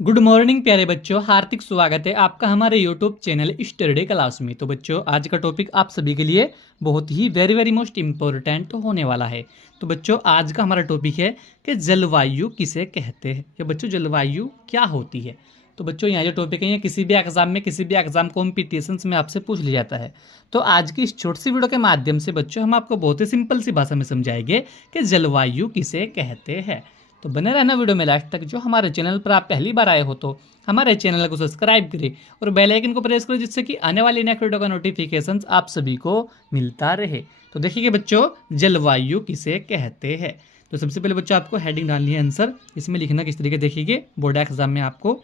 Good morning प्यारे बच्चों, हार्दिक स्वागत है आपका हमारे यूट्यूब चैनल स्टडी क्लास में। तो बच्चों, आज का टॉपिक आप सभी के लिए बहुत ही वेरी मोस्ट इम्पोर्टेंट होने वाला है। तो बच्चों, आज का हमारा टॉपिक है कि जलवायु किसे कहते हैं या बच्चों जलवायु क्या होती है। तो बच्चों, यहाँ जो टॉपिक है ये किसी भी एग्जाम में, किसी भी एग्जाम कॉम्पिटिशन्स में आपसे पूछ लिया जाता है। तो आज की इस छोटी सी वीडियो के माध्यम से बच्चों हम आपको बहुत ही सिंपल सी भाषा में समझाएंगे कि जलवायु किसे कहते हैं। तो बने रहना वीडियो में लास्ट तक। जो हमारे चैनल पर आप पहली बार आए हो तो हमारे चैनल को सब्सक्राइब करें और बेल आइकन को प्रेस करें, जिससे कि आने वाली नेक्स्ट वीडियो का नोटिफिकेशन आप सभी को मिलता रहे। तो देखिए बच्चों, जलवायु किसे कहते हैं। तो सबसे पहले बच्चों आपको हेडिंग डालनी है आंसर, इसमें लिखना किस तरीके देखिए बोर्ड एग्जाम में आपको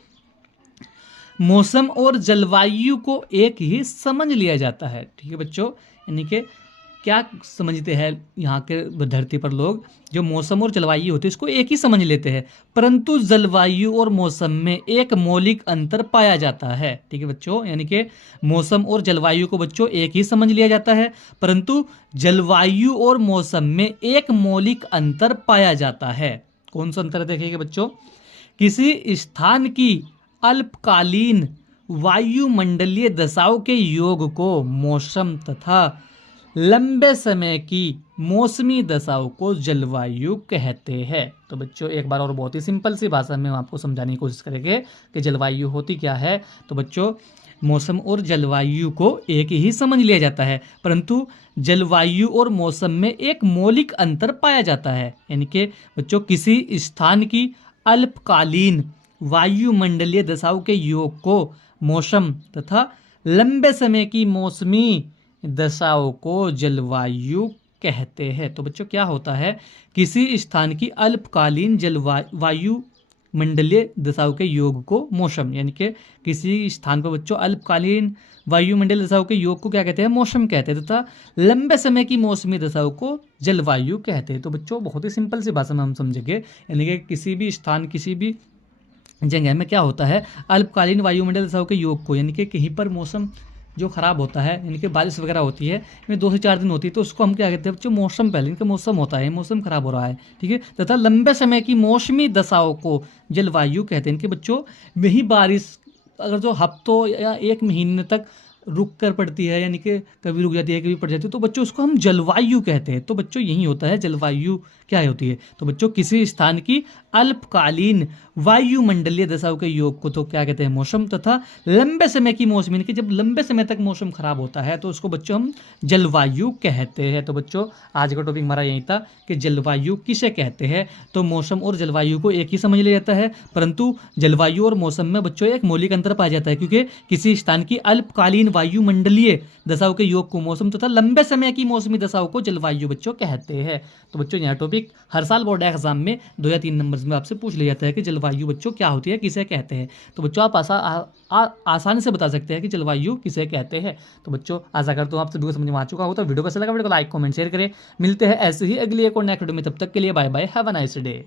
मौसम और जलवायु को एक ही समझ लिया जाता है। ठीक है बच्चों, यानी कि क्या समझते हैं यहाँ के धरती पर लोग, जो मौसम और जलवायु होती है इसको एक ही समझ लेते हैं, परंतु जलवायु और मौसम में एक मौलिक अंतर पाया जाता है। ठीक है बच्चों, यानी कि मौसम और जलवायु को बच्चों एक ही समझ लिया जाता है, परंतु जलवायु और मौसम में एक मौलिक अंतर पाया जाता है। कौन सा अंतर देखिएगा बच्चों, किसी स्थान की अल्पकालीन वायुमंडलीय दशाओं के योग को मौसम तथा लंबे समय की मौसमी दशाओं को जलवायु कहते हैं। तो बच्चों एक बार और बहुत ही सिंपल सी भाषा में हम आपको समझाने की कोशिश करेंगे कि जलवायु होती क्या है। तो बच्चों, मौसम और जलवायु को एक ही समझ लिया जाता है, परंतु जलवायु और मौसम में एक मौलिक अंतर पाया जाता है। यानी कि बच्चों, किसी स्थान की अल्पकालीन वायुमंडलीय दशाओं के योग को मौसम तथा लंबे समय की मौसमी दशाओं को जलवायु कहते हैं। तो बच्चों क्या होता है, किसी स्थान की अल्पकालीन जलवायु मंडलीय दशाओं के योग को मौसम, यानी कि किसी स्थान पर बच्चों अल्पकालीन वायुमंडलीय दशाओं के योग को क्या कहते हैं, मौसम कहते हैं, तथा लंबे समय की मौसमी दशाओं को जलवायु कहते हैं। तो बच्चों बहुत ही सिंपल सी भाषा में हम समझेंगे, यानी कि किसी भी स्थान, किसी भी जगह में क्या होता है, अल्पकालीन वायुमंडलीय दशाओं के योग को, यानी कि कहीं पर मौसम जो खराब होता है, यानी कि बारिश वगैरह होती है, इसमें 2 से 4 दिन होती है, तो उसको हम क्या कहते हैं बच्चों, मौसम। पहले इनका मौसम होता है, मौसम खराब हो रहा है, ठीक है, तथा लंबे समय की मौसमी दशाओं को जलवायु कहते हैं। इनके बच्चों वही बारिश अगर जो हफ्तों या 1 महीने तक रुक कर पड़ती है, यानी कि कभी रुक जाती है कभी पड़ जाती है, तो बच्चों उसको हम जलवायु कहते हैं। तो बच्चों यही होता है जलवायु क्या होती है। तो बच्चों किसी स्थान की अल्पकालीन वायुमंडलीय दशाओं के योग को तो क्या कहते हैं, मौसम, तथा लंबे समय की मौसम, यानी कि जब लंबे समय तक मौसम खराब होता है तो उसको बच्चों हम जलवायु कहते हैं। तो बच्चों आज का टॉपिक हमारा यही था कि जलवायु किसे कहते हैं। तो मौसम और जलवायु को एक ही समझ लिया जाता है, परंतु जलवायु और मौसम में बच्चों एक मौलिक अंतर पाया जाता है, क्योंकि किसी स्थान की अल्पकालीन वायुमंडलीय दशाओं के योग को मौसम तथा लंबे समय की मौसमी दशाओं को जलवायु बच्चों कहते हैं। तो बच्चों यह टॉपिक हर साल बोर्ड एग्जाम में 2 या 3 नंबर में आपसे पूछ लिया जाता है कि जलवायु बच्चों क्या होती है, किसे कहते हैं। तो बच्चों आप आसानी से बता सकते हैं कि जलवायु किसे कहते हैं। तो बच्चों आशा करता हूँ आप सभी को समझ में आ चुका हो। तो वीडियो कैसा लगा, वीडियो को लाइक कमेंट शेयर करें। मिलते हैं ऐसे ही अगली एक और नेक्स्ट वीडियो में, तब तक के लिए bye bye, have a nice day.